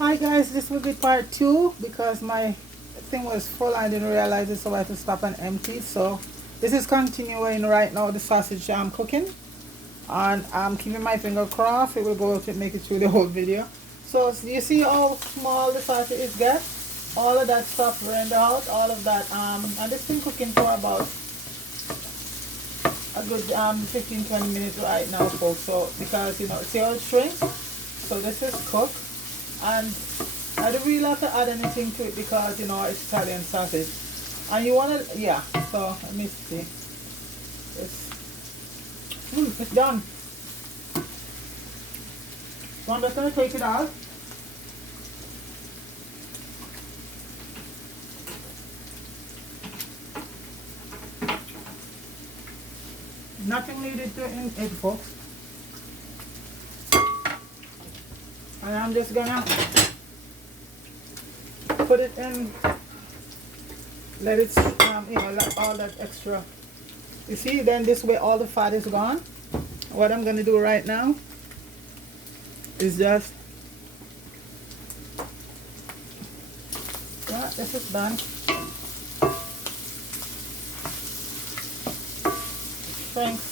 Hi guys, this will be part 2 because my thing was full. I didn't realize it, so I had to stop and empty it. So this is continuing right now, the sausage I'm cooking, and I'm keeping my finger crossed it will go to make it through the whole video. So you see how small the sausage is get? All of that stuff rendered out, all of that, and it's been cooking for about a good 15-20 minutes right now, folks. So because see how it shrinks, so this is cooked, and I don't really have to add anything to it because it's Italian sausage. And you want to, yeah, so let me see. It's done. So I'm just going to take it out. Nothing needed to in it, folks. And I'm just going to put it in, let it, let all that extra, you see, then this way all the fat is gone. What I'm going to do right now is just, yeah, this is done. Thanks.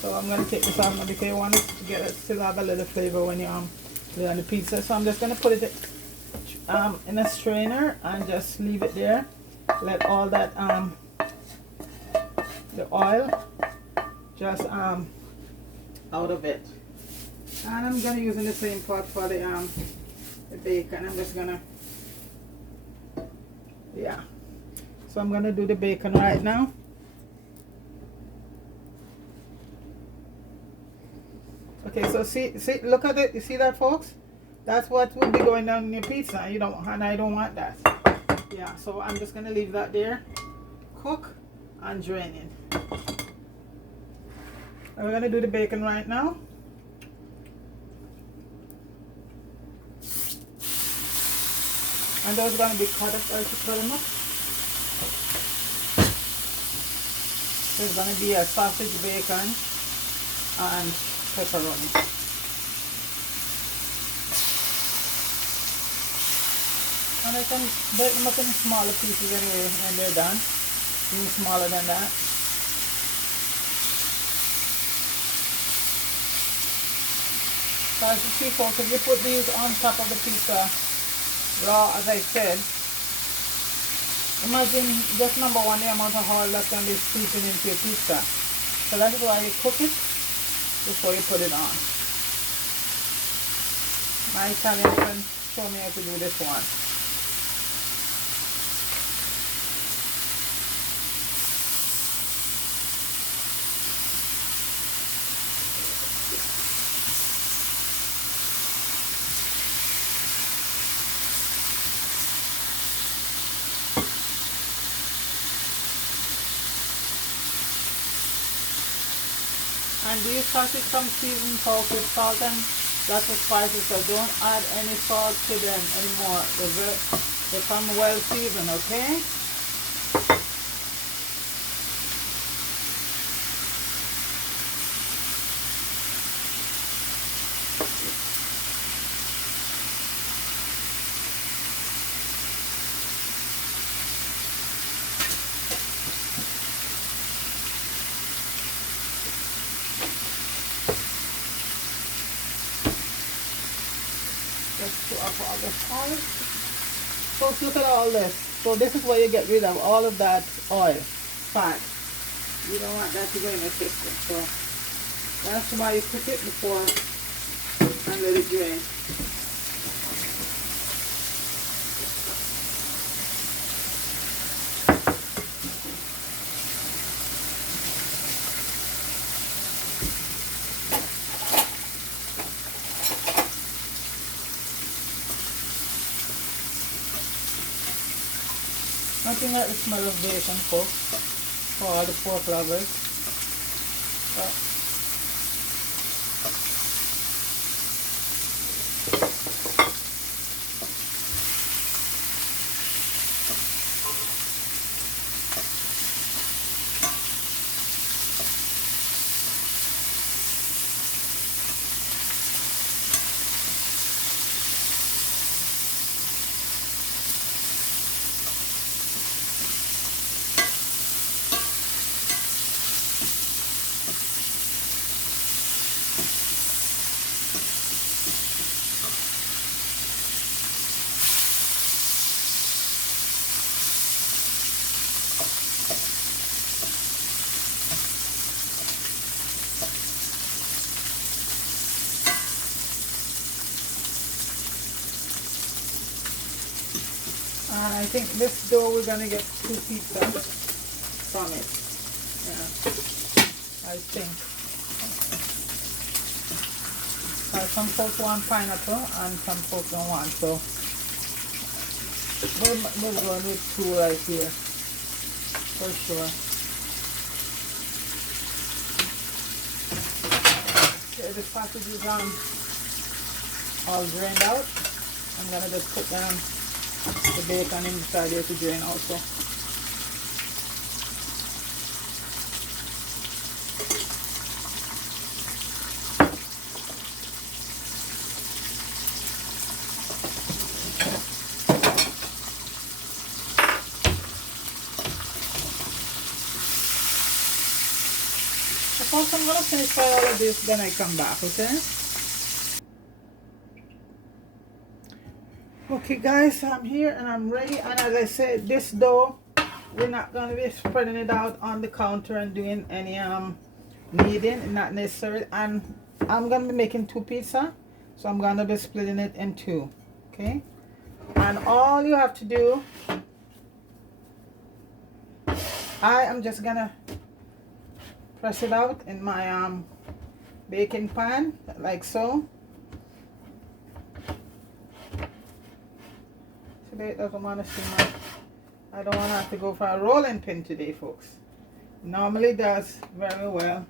So I'm going to take this off now because you want it to get it, still have a little flavor when you do it on the pizza. So I'm just going to put it in a strainer and just leave it there. Let all that the oil just out of it. And I'm gonna use in the same pot for the bacon. I'm just gonna, yeah. So I'm gonna do the bacon right now. Okay, so see, look at it. You see that, folks? That's what will be going down in your pizza. You don't, and I don't want that. Yeah, so I'm just gonna leave that there, cook and drain it. And we're gonna do the bacon right now. And those are gonna be cut up. I should cut them up. There's gonna be a sausage, bacon, and pepperoni. And I can break them up in smaller pieces anyway when they're done. Even smaller than that. So as you see, folks, if you put these on top of the pizza raw, as I said, imagine just number one, the amount of oil that's going to be seeping into your pizza. So that's why you cook it before you put it on. My Italian friend showed me how to do this one. And these sausage come seasoned salt with salt and lots of spices, so don't add any salt to them anymore. They come well seasoned, okay? Let's go up all this oil. Folks, look at all this. So this is where you get rid of all of that oil, fat. You don't want that to go in your system. So that's why you cook it before and let it drain. Nothing like the smell of bacon, folks, for all the pork lovers. And I think this dough we're gonna get 2 pizzas from it. Yeah, I think. Some folks want pineapple and some folks don't want, so we're going with 2 right here for sure. Okay, the sausage is all drained out. I'm gonna just put down the bacon inside here to drain also. First I'm gonna finish all of this, then I come back, okay? Okay guys, I'm here and I'm ready, and as I said, this dough we're not gonna be spreading it out on the counter and doing any kneading, not necessary. And I'm gonna be making 2 pizza, so I'm gonna be splitting it in 2, okay? And all you have to do, I am just gonna press it out in my baking pan like so. Today it doesn't want to see my, I don't want to have to go for a rolling pin today, folks. Normally does very well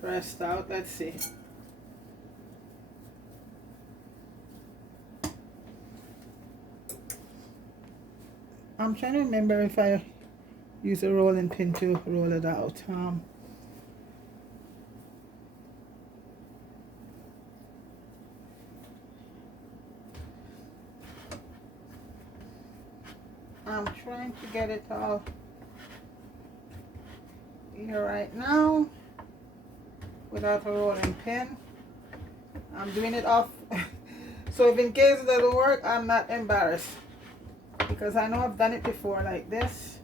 pressed out. Let's see. I'm trying to remember if I use a rolling pin to roll it out. I'm trying to get it all here right now without a rolling pin. I'm doing it off so if in case it doesn't work, I'm not embarrassed, because I know I've done it before like this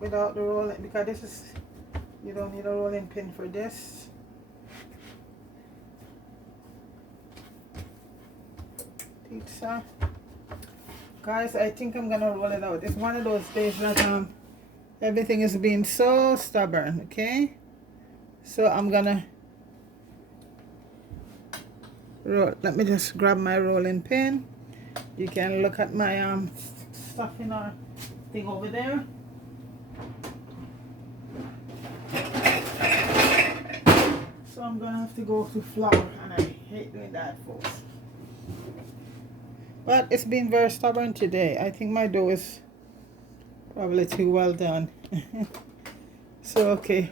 without the rolling, because this is, you don't need a rolling pin for this. Pizza. Guys, I think I'm gonna roll it out. It's one of those days that everything is being so stubborn, okay? So I'm gonna roll. Let me just grab my rolling pin. You can look at my stuff in our thing over there. So I'm gonna have to go to flour, and I hate doing that, folks. But it's been very stubborn today. I think my dough is probably too well done. So, okay.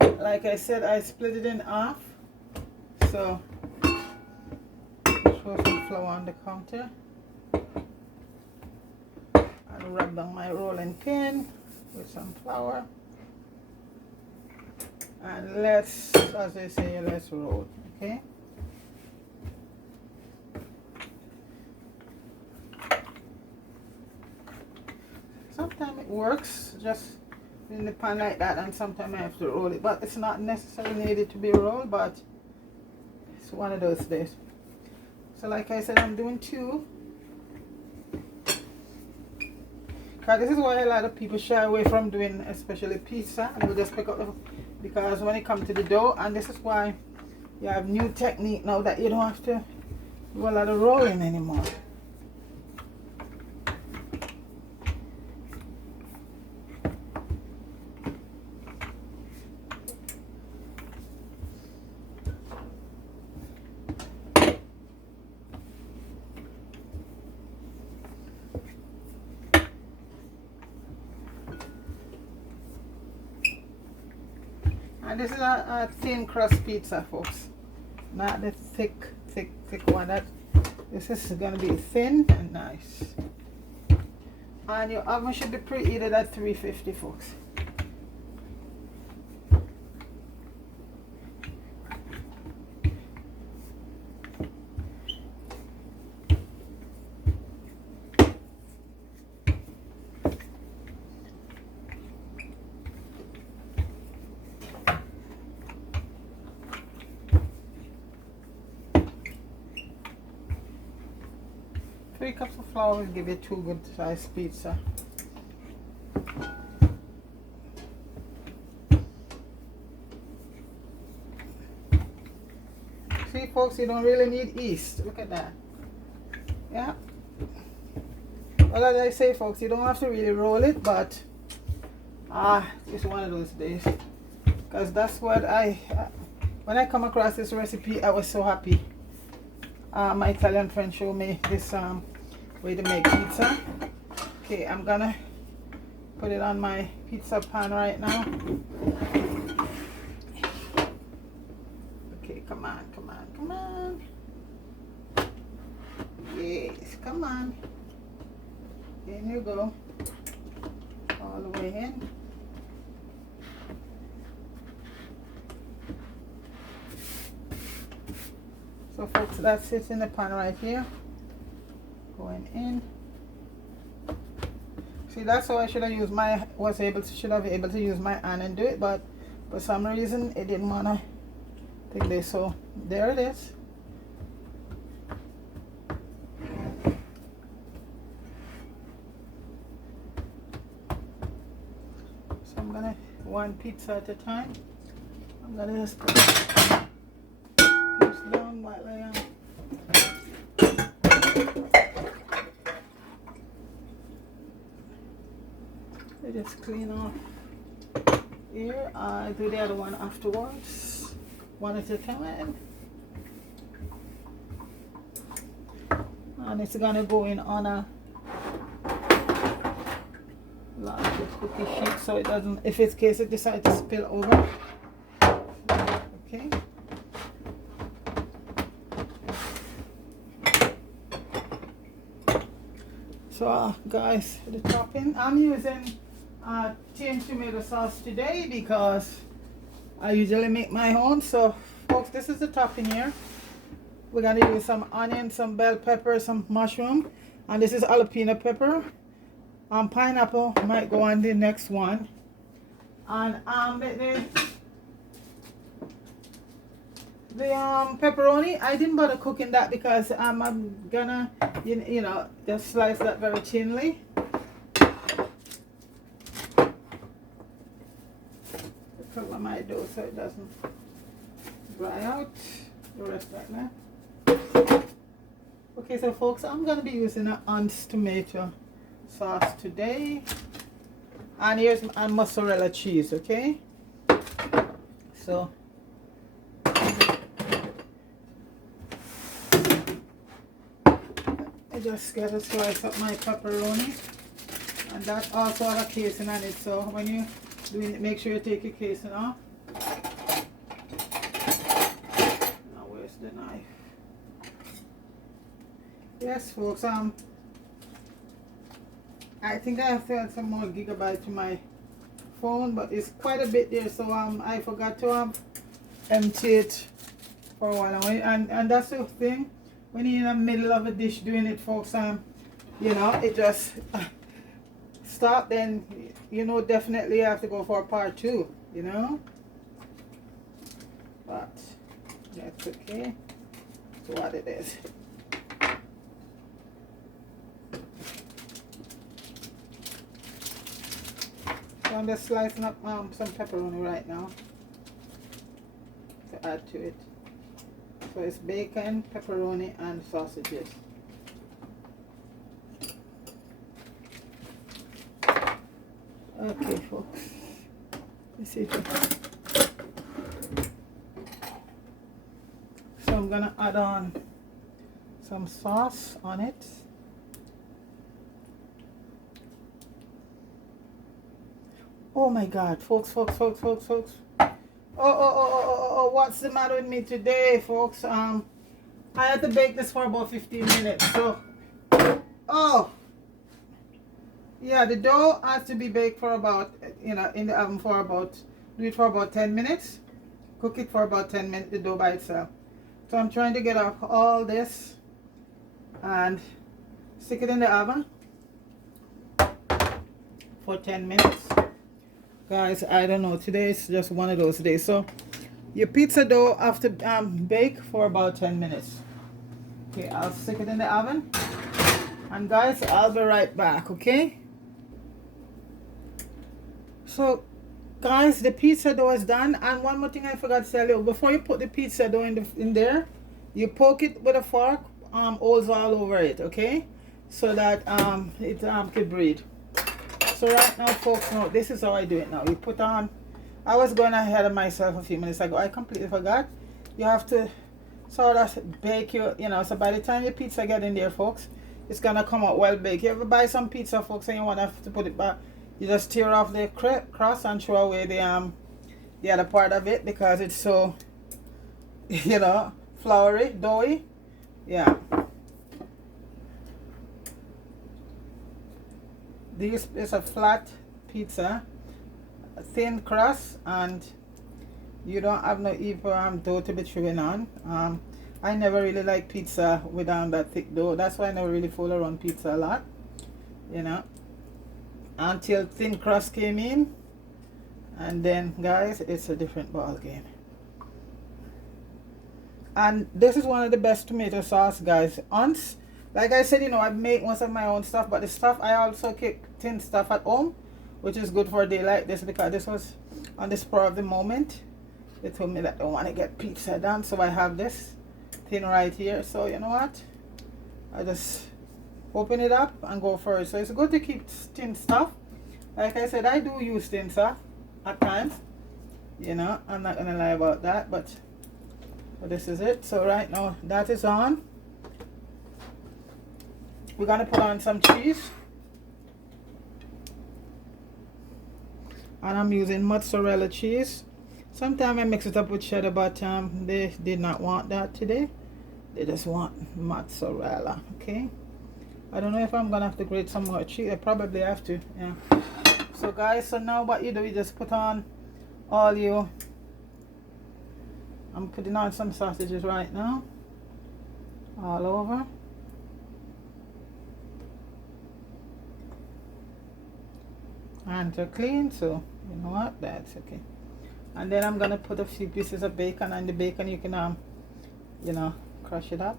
Like I said, I split it in half. So, throw some flour on the counter. And rub down my rolling pin with some flour. And let's, as they say, let's roll, okay? Sometimes it works just in the pan like that, and sometimes I have to roll it, but it's not necessarily needed to be rolled, but it's one of those days. So like I said, I'm doing 2, because this is why a lot of people shy away from doing especially pizza, and we just pick up the, because when it comes to the dough, and this is why you have new technique now that you don't have to do a lot of rolling anymore. And this is a thin crust pizza, folks, not the thick one. That this is going to be thin and nice. And your oven should be preheated at 350, folks. 3 cups of flour will give you 2 good sized pizza. See folks, you don't really need yeast. Look at that. Yeah. Well, as I say folks, you don't have to really roll it, but it's one of those days. Because that's what when I come across this recipe, I was so happy. My Italian friend showed me this way to make pizza. Okay, I'm gonna put it on my pizza pan right now. Okay, come on, come on, come on. Yes, come on. In you go. All the way in. So folks, that sits in the pan right here. Going in. See, that's how I should have used my should have been able to use my hand and do it, but for some reason it didn't wanna take this. So there it is. So I'm gonna one pizza at a time. I'm gonna just put this down while I am. I just clean off here. I do the other one afterwards, one at a time. And it's gonna go in on a large cookie sheet so it doesn't, if it's case it decides to spill over. Okay. So guys, the topping, I'm using tin tomato sauce today because I usually make my own. So folks, this is the topping here. We're gonna use some onion, some bell pepper, some mushroom, and this is jalapeno pepper. Pineapple might go on the next one. And the pepperoni, I didn't bother cooking that because I'm gonna you know just slice that very thinly. Cover my dough so it doesn't dry out. The rest right now. Okay, so folks, I'm gonna be using an Hunt's tomato sauce today, and here's my mozzarella cheese. Okay, so I just gotta slice up my pepperoni, and that also have a casing on it, so when you doing it, make sure you take your casing off. Now where's the knife? Yes folks, I think I have to add some more gigabyte to my phone, but it's quite a bit there, so I forgot to empty it for a while. And that's the thing, when you're in the middle of a dish doing it folks, you know, it just stop, then you know definitely you have to go for a part 2, you know, but that's okay. That's what it is. So I'm just slicing up some pepperoni right now to add to it. So it's bacon, pepperoni, and sausages. Okay, folks. Let's see. So I'm gonna add on some sauce on it. Oh my God, folks. Oh, what's the matter with me today, folks? I had to bake this for about 15 minutes. So, yeah, the dough has to be baked for about, you know, in the oven for about, do it for about 10 minutes. Cook it for about 10 minutes, the dough by itself. So I'm trying to get off all this and stick it in the oven for 10 minutes. Guys, I don't know, today is just one of those days. So your pizza dough have to bake for about 10 minutes. Okay, I'll stick it in the oven And guys, I'll be right back, okay? So guys, the pizza dough is done. And one more thing I forgot to tell you, before you put the pizza dough in there, you poke it with a fork, holes all over it, okay? So that it can breathe. So right now, folks, now this is how I do it now. You put on, I was going ahead of myself a few minutes ago. I completely forgot. You have to sort of bake your, so by the time your pizza get in there, folks, it's gonna come out well baked. You ever buy some pizza, folks, and you want to put it back, you just tear off the crust and throw away the other part of it because it's so, floury, doughy. Yeah. This is a flat pizza, a thin crust, and you don't have no even dough to be chewing on. I never really like pizza with that thick dough. That's why I never really fool around pizza a lot, until thin crust came in, and then guys, it's a different ball game. And this is one of the best tomato sauce, guys. Like I said, I make most of my own stuff, but the stuff I also keep tin stuff at home, which is good for a day like this because this was on the spur of the moment. They told me that they want to get pizza done, so I have this tin right here. So you know what? I just open it up and go for it. So it's good to keep tin stuff. Like I said, I do use tin stuff at times. I'm not gonna lie about that, but this is it. So right now that is on. We're gonna put on some cheese, and I'm using mozzarella cheese. Sometimes I mix it up with cheddar, but they did not want that today. They just want mozzarella. Okay, I don't know if I'm gonna have to grate some more cheese. I probably have to. Yeah. So guys, so now what you do, you just put on all your, I'm putting on some sausages right now all over. And they're clean, so you know what, that's okay. And then I'm gonna put a few pieces of bacon, and the bacon you can crush it up.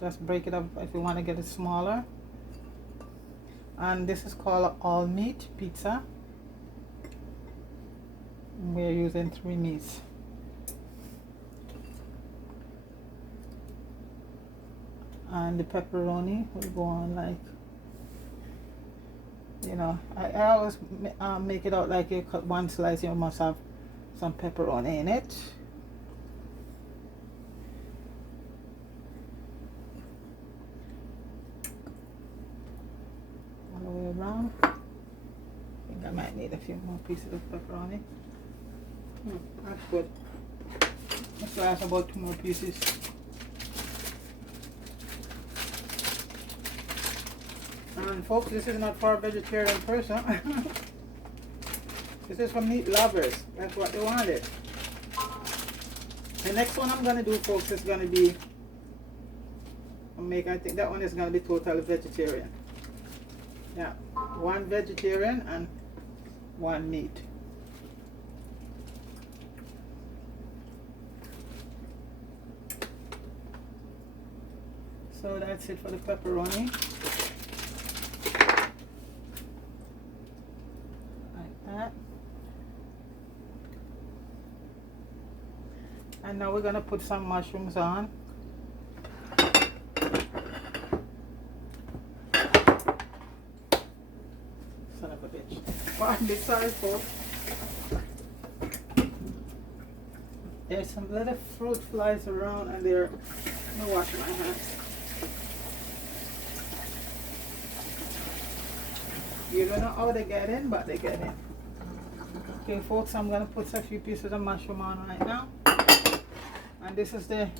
Just break it up if you want to get it smaller. And this is called all meat pizza. We're using 3 meats. And the pepperoni will go on like, I always make it out like you cut one slice, you must have some pepperoni in it. All the way around. I think I might need a few more pieces of pepperoni. That's good. Let's last about 2 more pieces. And folks, this is not for a vegetarian person. This is for meat lovers. That's what they wanted. The next one I'm gonna do, folks, is gonna be I think that one is gonna be totally vegetarian. Yeah, 1 vegetarian and 1 meat. So that's it for the pepperoni. And now we're gonna put some mushrooms on. Son of a bitch. Pardon me, sorry folks. There's some little fruit flies around and they're, I'm gonna wash my hands. You don't know how they get in, but they get in. Okay folks, I'm gonna put a few pieces of mushroom on right now. And this is I'm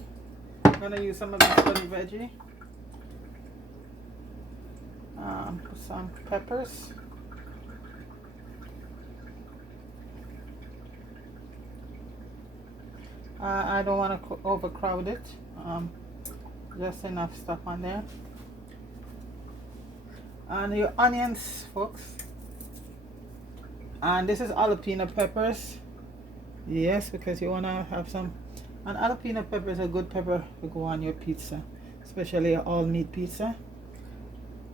gonna use some of this little veggie. Put some peppers. I don't want to overcrowd it. Just enough stuff on there. And your onions, folks. And this is jalapeno peppers. Yes, because you want to have some And jalapeno pepper is a good pepper to go on your pizza, especially all meat pizza.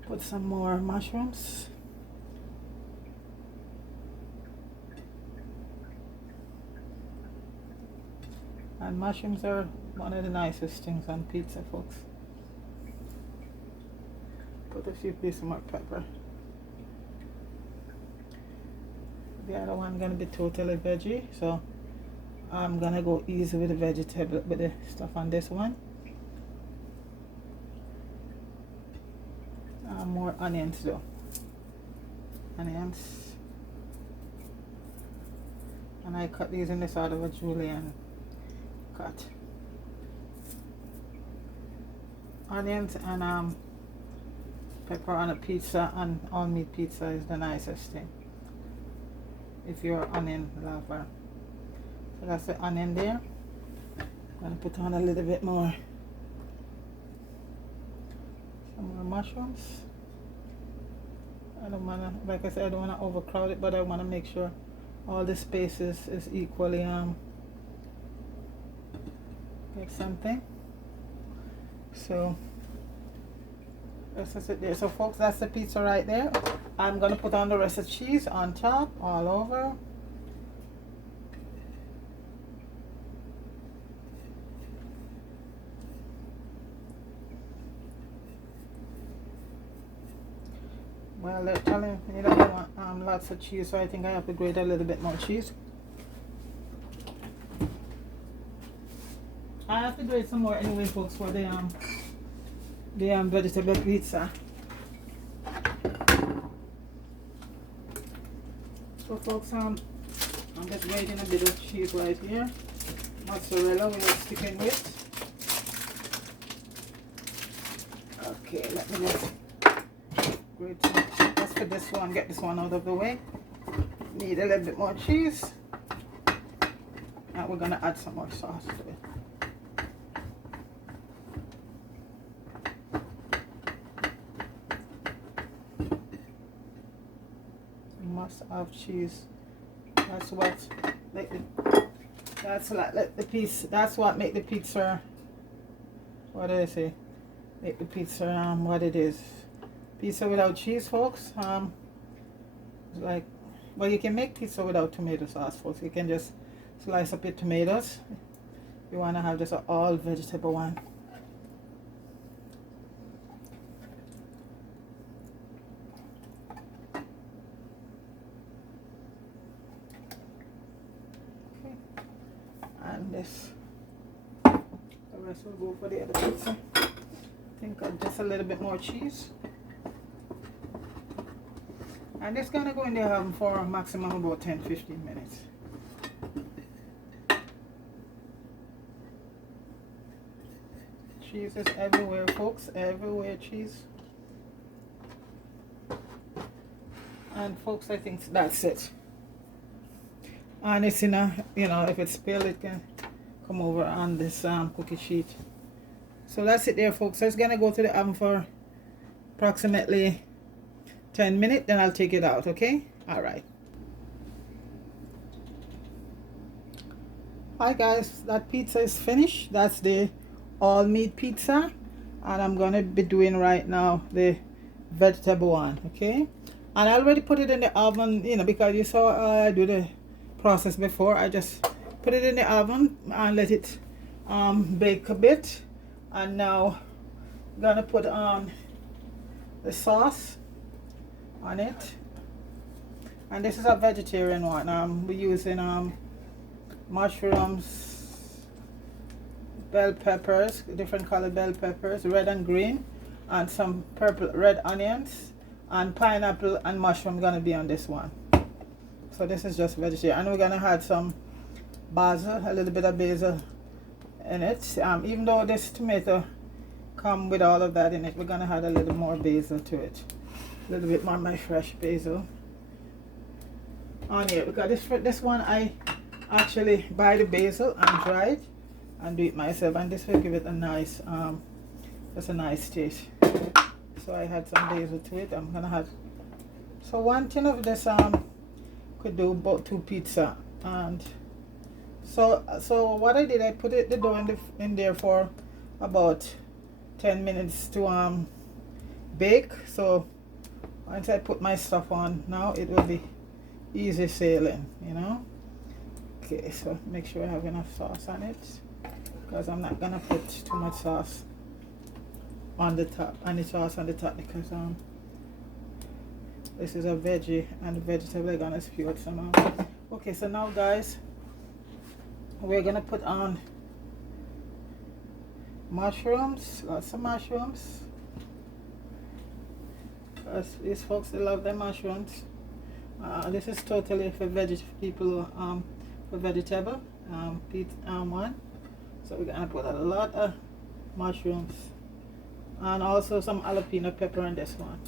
Put some more mushrooms. And mushrooms are one of the nicest things on pizza, folks. Put a few pieces more pepper. The other one gonna be totally veggie, so I'm gonna go easy with the vegetable, with the stuff on this one. More onions though. Onions. And I cut these in this sort of a julienne cut. Onions and pepper on a pizza, and all meat pizza is the nicest thing if you're an onion lover. So that's the onion there. I'm gonna put on a little bit more, some more mushrooms. I don't wanna, like I said, I don't wanna overcrowd it, but I wanna make sure all the spaces is equally get something. So that's it there. So folks, that's the pizza right there. I'm gonna put on the rest of cheese on top, all over. Well, they're telling me that I want lots of cheese, so I think I have to grate a little bit more cheese. I have to grate some more anyway, folks, for the vegetable pizza. So folks, I'm just grating a bit of cheese right here. Mozzarella we are sticking with. Okay, let me just grate some. Just for this one, get this one out of the way. Need a little bit more cheese. And we're gonna add some more sauce to it. Must have cheese. That's what make the, that's like the piece. That's what make the pizza. What do I say? Make the pizza what it is. Pizza without cheese, folks. Like, well, you can make pizza without tomato sauce, folks. You can just slice up your tomatoes. You want to have just an all vegetable one. Okay. And this, the rest will go for the other pizza. I think just a little bit more cheese. And it's gonna go in the oven for a maximum about 10-15 minutes. Cheese is everywhere, folks. Everywhere cheese. And folks, I think that's it. And it's in a, you know, if it's spilled, it can come over on this cookie sheet. So that's it there, folks. So it's gonna go to the oven for approximately 10 minutes, then I'll take it out, okay? All right. Hi guys, that pizza is finished. That's the all meat pizza, and I'm gonna be doing right now the vegetable one, okay? And I already put it in the oven, you know, because you saw I do the process before. I just put it in the oven and let it bake a bit. And now I'm gonna put the sauce on it, and this is a vegetarian one. We're using mushrooms, bell peppers, different color bell peppers, red and green, and some purple red onions, and pineapple and mushroom gonna be on this one. So this is just vegetarian, and we're gonna add some basil, a little bit of basil in it. Even though this tomato come with all of that in it, we're gonna add a little more basil to it. A little bit more my fresh basil on here, because this one I actually buy the basil and dry it and do it myself, and this will give it a nice just a nice taste. So I had some basil to it. I'm gonna have, so one tin of this could do about 2 pizza, and So what I did, I put the dough in there for about 10 minutes to bake. So once I put my stuff on, now it will be easy sailing, you know. Okay, so make sure I have enough sauce on it, because I'm not gonna put too much sauce on the top, any sauce on the top, because this is a veggie and the vegetable are gonna spew out some. Okay, so now guys, we're gonna put on mushrooms, lots of mushrooms, because these folks, they love their mushrooms. This is totally for people, for vegetable one. So we're gonna put a lot of mushrooms, and also some jalapeno pepper in this one.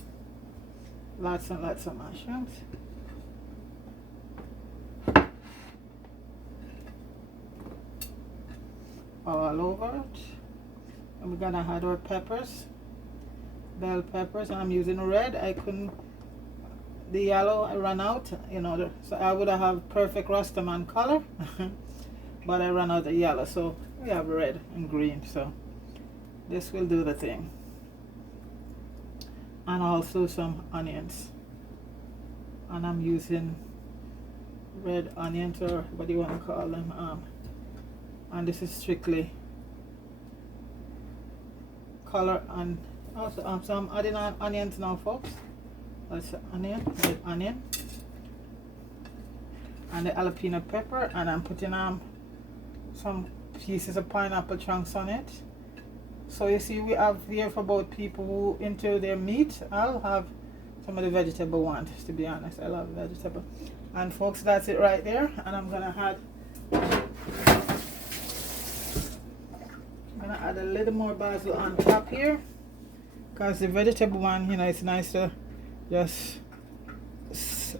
Lots and lots of mushrooms. All over it. And we're gonna add our peppers, bell peppers, and I'm using red. I couldn't, the yellow I ran out, you know, so I would have perfect Rastaman color, but I ran out of yellow, so we have red and green, so this will do the thing. And also some onions, and I'm using red onions, or what do you want to call them, and this is strictly color. And also so I'm adding on onions now, folks. That's onion, red onion, and the jalapeno pepper, and I'm putting some pieces of pineapple chunks on it. So you see, we have here for both people who into their meat. I'll have some of the vegetable ones, to be honest. I love vegetable. And folks, that's it right there. And I'm gonna add a little more basil on top here, because the vegetable one, you know, it's nice to just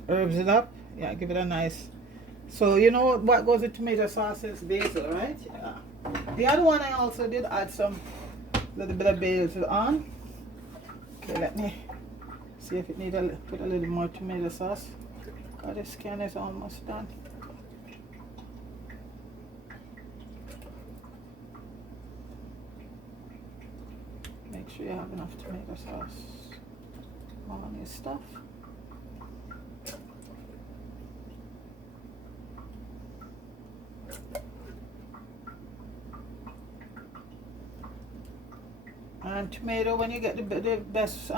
herbs it up. Yeah, give it a nice. So you know what goes with tomato sauce is basil, right? Yeah. The other one I also did add some little bit of basil on. Okay, let me see if it needs put a little more tomato sauce. God, the skin is almost done. Make sure you have enough tomato sauce on your stuff. And tomato, when you get the best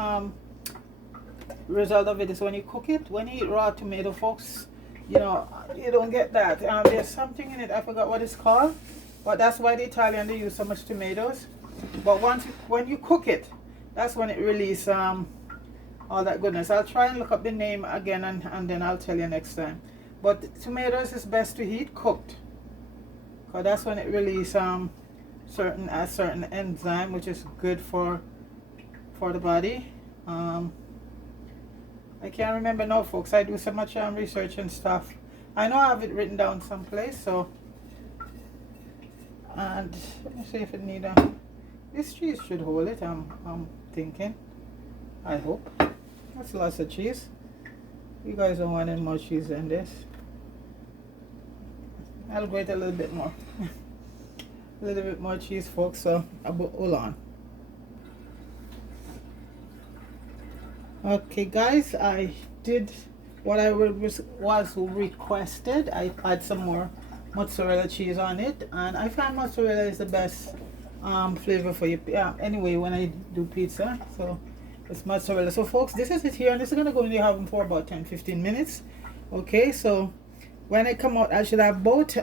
result of it is when you cook it. When you eat raw tomato, folks, you know, you don't get that. There's something in it, I forgot what it's called, but that's why the Italian, they use so much tomatoes. But when you cook it, that's when it releases all that goodness. I'll try and look up the name again, and then I'll tell you next time. But tomatoes is best to eat cooked, because that's when it releases certain enzyme, which is good for the body. I can't remember now, folks. I do so much research and stuff. I know I have it written down someplace. So, and let me see if it need a. This cheese should hold it. I'm thinking. I hope. That's lots of cheese. You guys don't want any more cheese than this. I'll grate a little bit more. A little bit more cheese, folks. So, hold on. Okay, guys, I did what I was requested. I add some more mozzarella cheese on it, and I find mozzarella is the best flavor for you. Yeah, anyway, when I do pizza, so it's mozzarella. So, folks, this is it here, and this is gonna go in the oven for about 10-15 minutes. Okay, so when I come out, I should have both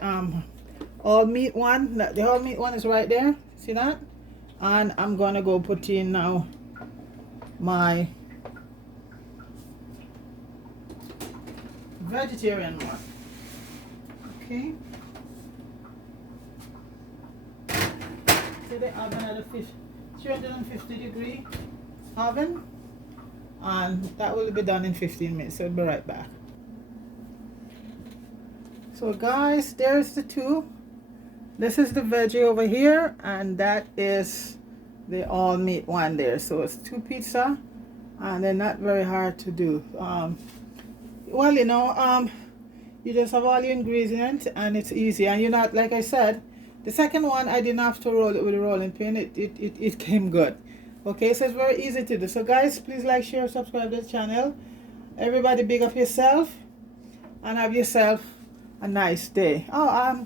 all meat one. The all meat one is right there. See that? And I'm gonna go put in now my vegetarian one. Okay. So the oven at a 350 degree oven, and that will be done in 15 minutes. So I'll be right back. So guys, there's the two. This is the veggie over here, and that is the all meat one there. So it's two pizza, and they're not very hard to do. Well, you know, You just have all your ingredients and it's easy. And you're not, like I said, the second one I didn't have to roll it with a rolling pin. It came good. Okay, so it's very easy to do. So guys, please like, share, subscribe to the channel. Everybody big up yourself and have yourself a nice day. Oh,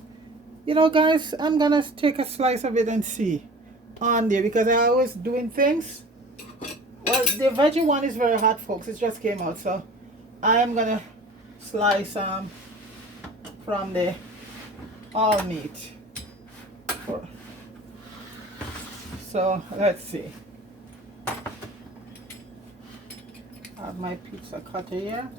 you know guys, I'm gonna take a slice of it and see on there because I always doing things. Well, the veggie one is very hot, folks. It just came out, so I am gonna slice from the all meat. So let's see. I have my pizza cutter here.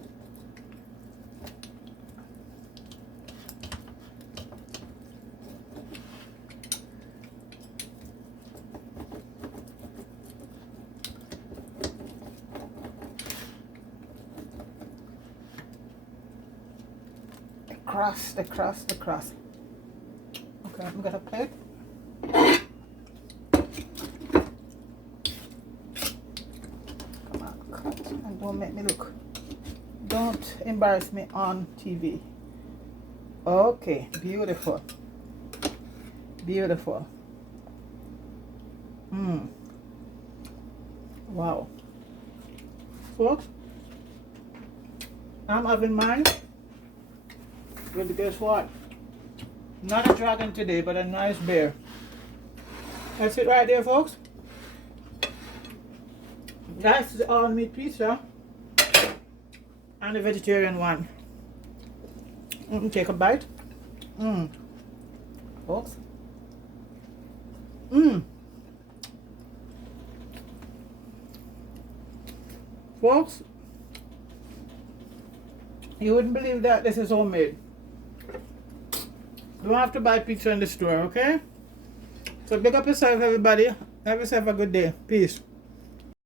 The crust. Okay, I'm gonna plate. Come on, cut and don't make me look. Don't embarrass me on TV. Okay, beautiful. Beautiful. Wow. Folks, I'm having mine. But guess what? Not a dragon today, but a nice bear. That's it right there, folks. That's the all meat pizza and the vegetarian one. Take a bite. Folks. Folks, you wouldn't believe that this is homemade. You don't have to buy pizza in the store, okay? So big up yourself, everybody. Have yourself a good day. Peace.